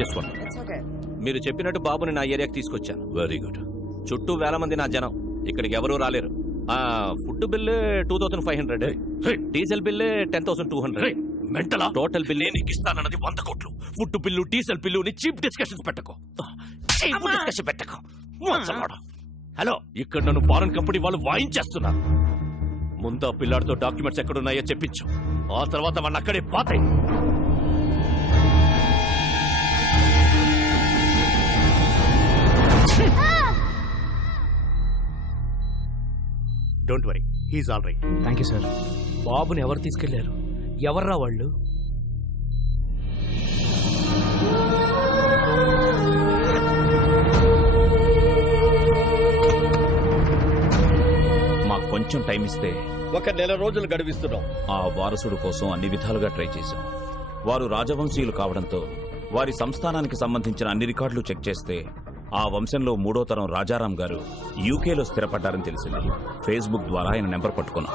Just one. మీరు చెప్పినట్టు బాబుని నా ఏరియాకి తీసుకొచ్చాను. Very good. చుట్టూ వేల మంది నా జనం, ఇక్కడికి ఎవరూ రాలేరు. Food bill 2500, diesel bill 10,200. మెంటలా? టోటల్ బిల్లు నీకు ఇస్తానన్నది 100 కోట్లు. Food bill, diesel bill cheap discussions పెట్టకు. హలో, ఇక్కడ నన్ను ఫారెన్ కంపెనీ వాళ్ళు వాయించేస్తున్నారు. ముందు ఆ పిల్లాడితో డాక్యుమెంట్స్ ఎక్కడున్నాయో చెప్పించు. ఆ తర్వాత మన అక్కడే పాతాయి. Don't worry, he's all right. Thank you sir. బాబుని ఎవరు తీసుకెళ్లారు? ఎవర్రా వాళ్ళు? మాకు కొంచెం టైం ఇస్తే 1 నెల రోజులు గడువిస్తున్నాం. ఆ వారసుడు కోసం అన్ని విధాలుగా ట్రై చేశాం. వారు రాజవంశీయులు కావడంతో వారి సంస్థానానికి సంబంధించిన అన్ని రికార్డులు చెక్ చేస్తే ఆ వంశంలో 3వ తరం రాజారాం గారు యూకేలో స్థిరపడ్డారని తెలిసింది. ఫేస్బుక్ ద్వారా ఆయన నెంబర్ పట్టుకున్నాం.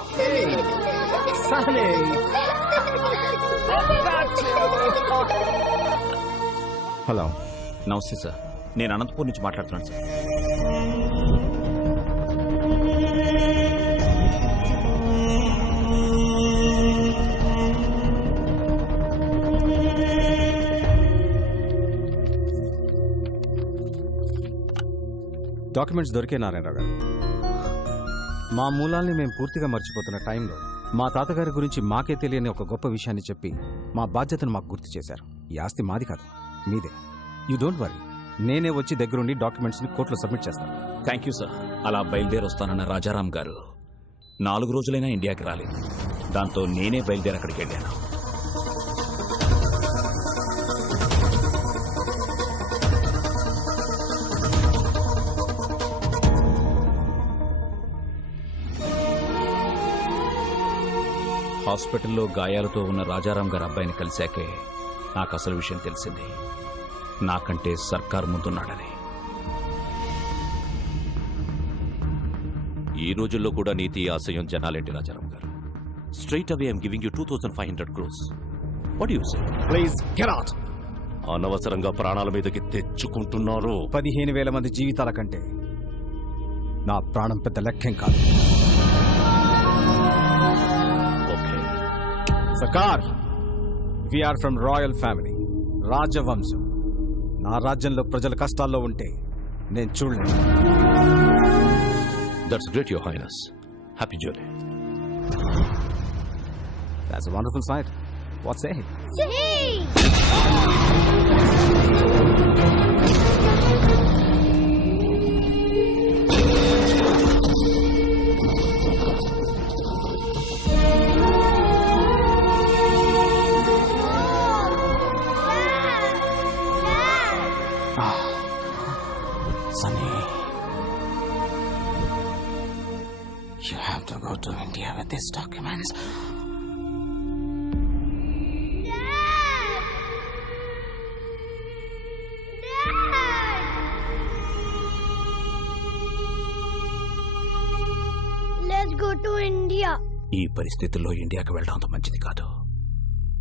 హలో, నమస్తే సార్. నేను అనంతపూర్ నుంచి మాట్లాడుతున్నాను సార్. డాక్యుమెంట్స్ దొరికే నారాయణరావు గారు. మా మూలాల్ని మేము పూర్తిగా మర్చిపోతున్న టైంలో మా తాతగారి గురించి మాకే తెలియని ఒక గొప్ప విషయాన్ని చెప్పి మా బాధ్యతను మాకు గుర్తు చేశారు. ఈ ఆస్తి మాది కాదు, మీదే. యూ డోంట్ వరీ, నేనే వచ్చి దగ్గరుండి డాక్యుమెంట్స్ని కోర్టులో సబ్మిట్ చేస్తాను. Thank you sir. అలా బయలుదేరి వస్తానన్న రాజారాం గారు 4 రోజులైనా ఇండియాకి రాలేదు. దాంతో నేనే బయలుదేరి అక్కడికి వెళ్ళాను. హాస్పిటల్లో గాయాలతో ఉన్న రాజారాం గారి అబ్బాయిని కలిశాకే నాకు అసలు విషయం తెలిసింది. నాకంటే సర్కార్ ముందున్నాడని. ఈ రోజుల్లో కూడా నీతి ఆశయం జనాలేంటి రాజారాం గారు? Straight away I'm giving you 2500 crores. What you say? Please get out. అనవసరంగా ప్రాణాల మీదకి తెచ్చుకుంటున్నారు. 15,000 మంది జీవితాల కంటే నా ప్రాణం పెద్ద లెక్కేం కాదు. సర్కార్, వీఆర్ ఫ్రమ్ రాయల్ ఫ్యామిలీ, రాజవంశం. నా రాజ్యంలో ప్రజల కష్టాల్లో ఉంటే నేను చూడలేను. That's great your highness. Happy journey. That's a wonderful sight. What say? Sunny, you have to go to India with these documents. Let's go to India. ఈ పరిస్థితుల్లో ఇండియాకి వెళ్ళడం అంత మంచిది కాదు.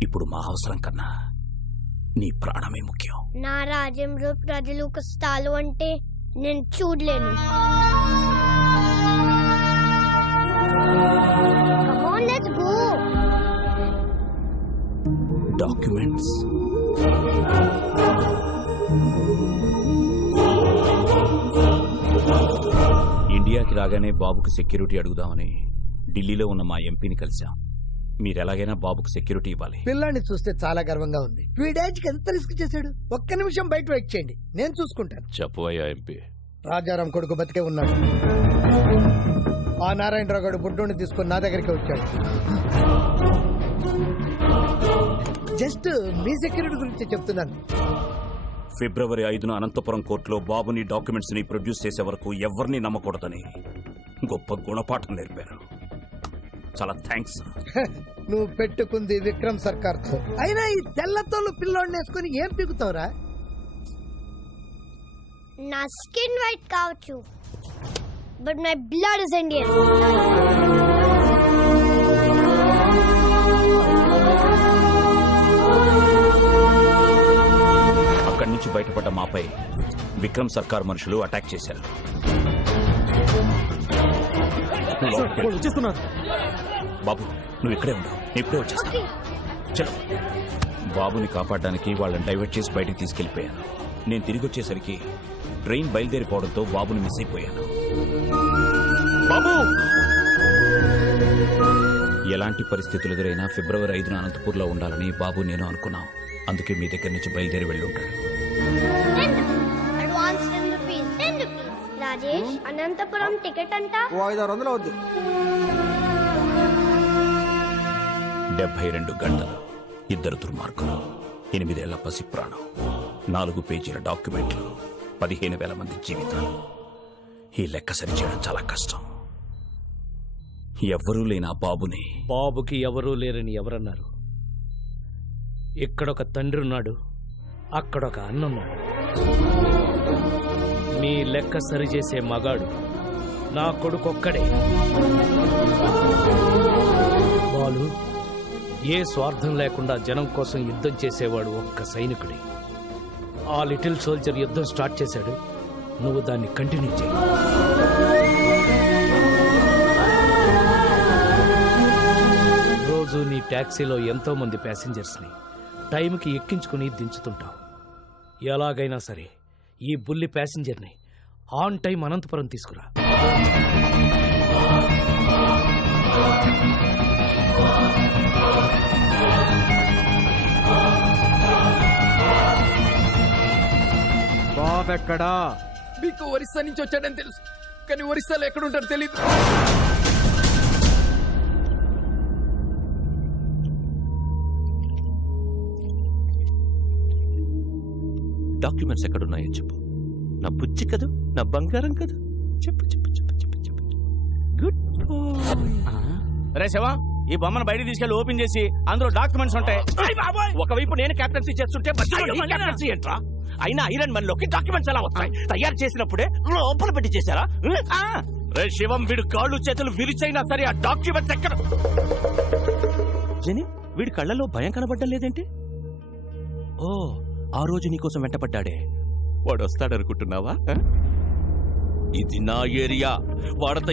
ఇప్పుడు మా అవసరం కన్నా నీ ప్రాణమే ముఖ్యం. నా రాజ్యంలో ప్రజలు కష్టాలు అంటే నేను చూడలేను. Come on, let's go. Documents. ఇండియాకి రాగానే బాబుకి సెక్యూరిటీ అడుగుదామని ఢిల్లీలో ఉన్న మా ఎంపీని కలిశాం. మీరెలాగైనా బాబుకు సెక్యూరిటీ ఇవ్వాలి. పిల్లాన్ని చూస్తే చాలా గర్వంగా ఉంది. వీడేజ్కి ఎంత రిస్క్ చేశాడు. ఒక్క నిమిషం బయట వెయిట్ చేయండి, నేను చూసుకుంటాను. చెప్పు అయ్యా ఎంపీ. రాజారాం కొడుకు బతికే ఉన్నాడు. ఆ నారాయణరావు గారు బుడ్డోని తీసుకొని నా దగ్గరికి వచ్చాడు. జస్ట్ మీ సెక్యూరిటీ గురించి చెప్తున్నాను. ఫిబ్రవరి 5న అనంతపురం కోర్టులో బాబుని డాక్యుమెంట్స్ ని ప్రొడ్యూస్ చేసే వరకు ఎవరిని నమ్మకూడదని గొప్ప గుణపాఠం నేర్పారు. చాలా థ్యాంక్స్. నువ్వు పెట్టుకుంది విక్రమ్ సర్కార్ తో. అయినా ఈ తెల్లతోళ్ళు పిల్లోడిని వేసుకుని ఏం పీకుతావురా? నా స్కిన్ వైట్ కావచ్చు, but my blood is Indian. అక్కడి బయటపడ్డ మాపై విక్రమ్ సర్కార్ మనుషులు అటాక్ చేశారు. నువ్వు లోపలికి వెళ్ళు. బాబు నువ్వు ఇక్కడే ఉండవు, నేను ఇప్పుడే వచ్చేస్తాను. చలో. బాబుని కాపాడడానికి వాళ్ళని డైవర్ట్ చేసి బయటికి తీసుకెళ్లిపోయాను. నేను తిరిగి వచ్చేసరికి ట్రైన్ బయలుదేరిపోవడంతో బాబుని మిస్ అయిపోయాను. బాబు! ఎలాంటి పరిస్థితులు ఎదురైనా ఫిబ్రవరి 5న అనంతపూర్లో ఉండాలని బాబు నేను అనుకున్నాం. అందుకే మీ దగ్గర నుంచి బయలుదేరి వెళ్ళి ఉంటాడు. Advance 10 rupees. 10 rupees. Rajesh, Anantapur ticket అంట 500 అవుద్ది. 72 గంటలు, 2 దుర్మార్గులు, 8 ఏళ్ల పసి ప్రాణం, 4 పేజీల డాక్యుమెంట్లు, 15,000 మంది జీవితాలు. ఈ లెక్క సరిచేయడం చాలా కష్టం. ఎవ్వరూ లేని ఆ బాబుని బాబుకి ఎవరూ లేరని ఎవరన్నారు? ఇక్కడొక తండ్రి ఉన్నాడు, అక్కడొక అన్న ఉన్నాడు. మీ లెక్క సరిచేసే మగాడు నా కొడుకొక్కడే. బాలు ఏ స్వార్థం లేకుండా జనం కోసం యుద్ధం చేసేవాడు ఒక్క సైనికుడే. ఆ లిటిల్ సోల్జర్ యుద్ధం స్టార్ట్ చేశాడు, నువ్వు దాన్ని కంటిన్యూ చేయి. రోజు నీ ట్యాక్సీలో ఎంతో మంది ప్యాసింజర్స్ని టైంకి ఎక్కించుకుని దించుతుంటావు. ఎలాగైనా సరే ఈ బుల్లి ప్యాసింజర్ని ఆన్ టైం అనంతపురం తీసుకురా. బాబెక్కడా? మీకు ఒరిస్సా నుంచి వచ్చాడని తెలుసు, కానీ ఒరిస్సాలో ఎక్కడుంటారో తెలియదు. డాక్యుమెంట్స్ ఎక్కడున్నాయో చెప్పు. నా బుజ్జి కదూ, నా బంగారం కదూ. చెప్పు చెప్పు చెప్పు చెప్పు చెప్పు. గుడ్ రే శివా, ఈ బొమ్మను బయట తీసుకెళ్లి ఓపెన్ చేసి అందులో డాక్యుమెంట్స్ ఉంటాయి. ఒకవైపు నేను కెప్టెన్సీ చేస్తుంటే మధ్యలో నీ కెప్టెన్సీ ఏంట్రా? అయినా ఐరన్ మన్ లోకి డాక్యుమెంట్స్ ఎలా వస్తాయి? తయారు చేసినప్పుడే లోపల పెట్టి చేశారా? రే శివం, వీడు కాళ్ళు చేతులు విరిచైనా సరే ఆ డాక్యుమెంట్స్ ఎక్కడ? జని, వీడి కళ్ళలో భయం కనబడ్డం లేదేంటి? ఓ, ఆ రోజు నీకోసం వెంటపడ్డాడే వాడు వస్తాడనుకుంటున్నావా? ఇది నా ఏరియా. వాడంత